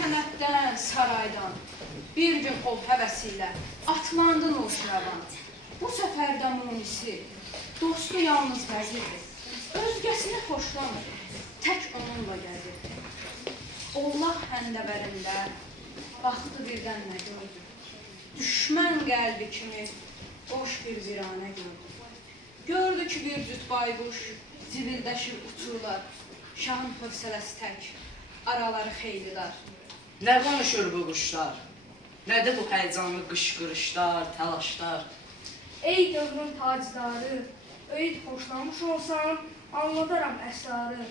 Səltənətdən, saraydan bir gün ov həvəsilə atlandı Nuşiravan. Bu səfərdə munisi, dostu yalnız vəzirdir. Özgəsini xoşlamır, tək onunla gəzir. Allah həndəvərində baxdı birdən nə gördü. Düşmən qəlbi kimi boş bir viranə gördü. Gördü ki, bir cüt bayquş civildəşir uçurlar. Şahın hövsələsi tək, araları xeyli dar. Nə konuşur bu quşlar? Nədir bu həyəcanlı qışqırışlar, təlaşlar? Ey dövrün tacdarı, öyüd xoşlamış olsam, anladaram əsrarı.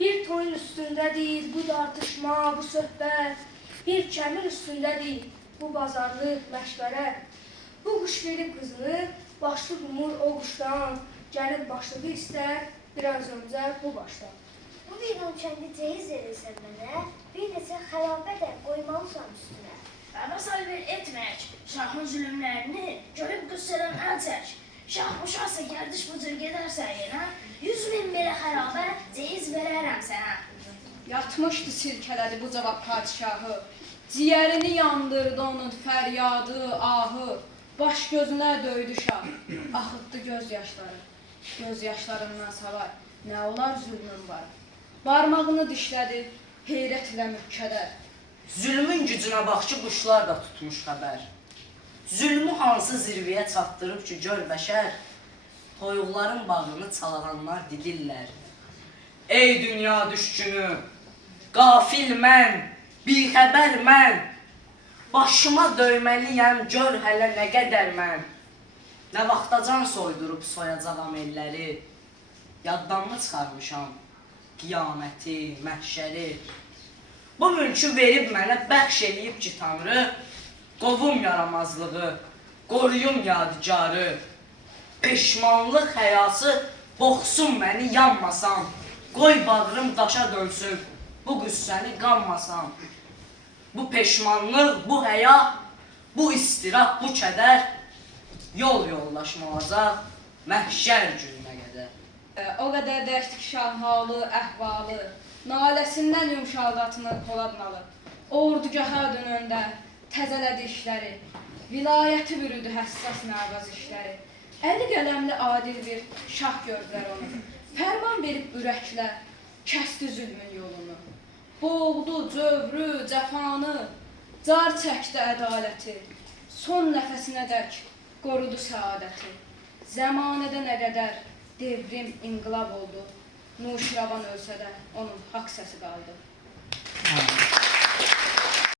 Bir toyun üstündədir bu tartışma, bu söhbət. Bir kəmir üstündədir bu bazarlıq, məşvərət. Bu quş verib qızını, başlıq umur o quşdan. Gəlib başlığı istər, biraz öncə bu başdan. Bu viran kəndi ceyiz verirsən mənə, bir neçə xəlafə də qoymalısan üstünə. Məsəlver etmək, şahın zülümlərini görüb qüssədən əl çək. Şah boşarsa gərdiş bu cür gedərsən yenə, 100.000 belə xərabə ceyiz verərəm sənə. Yatmışdı, silkələdi bu cavab padişahı. Ciyərini yandırdı onun fəryadı, ahı. Baş gözünə döydü şah, axıtdı gözyaşları. Gözyaşlarından savay, nə olar zülmün var. Barmağını dişlədi, heyrət ilə mülkədər. Zülmün gücünə bax ki, quşlar da tutmuş xəbər. Zülmü hansı zirvəyə çatdırıb ki, gör bəşər, toyuqların bağını çalanlar didirlər. Ey dünya düşkünü, qafil mən, bixəbər mən, başıma döyməliyəm, gör hələ nə qədər mən. Nə vaxtacan soydurub soyacağam elləri, yaddanmı çıxarmışam qiyaməti, məhşəri. Bu mülkü verib mənə bəxş eləyib ki, Tanrı, qovum yaramazlığı, qoruyum yadigarı. Peşmanlıq həyası boxsun məni yanmasam, qoy bağrım daşa dönsün, bu qüssəni qanmasam. Bu peşmanlıq, bu həya, bu istirab, bu kədər yol yoldaşım olacaq məhşər gününə qədər. O qədər dəyişdi ki, şahın halı, əhvalı, naləsindən yumşaldı atını poladnalı. Ordugaha dönəndə təzələdi işləri, vilayəti bürüdü həssas nəvaz işləri. Əli qələmli adil bir şah gördülər onu. Fərman verib ürəklə, kəsdi zülmün yolunu. Boğdu cövrü, cəfanı, car çəkdi ədaləti. Son nəfəsinə dək qorudu səadəti. Zəmanədə nə qədər devrim, inqilab oldu. Nuşiravan ölsə də onun haqq səsi qaldı.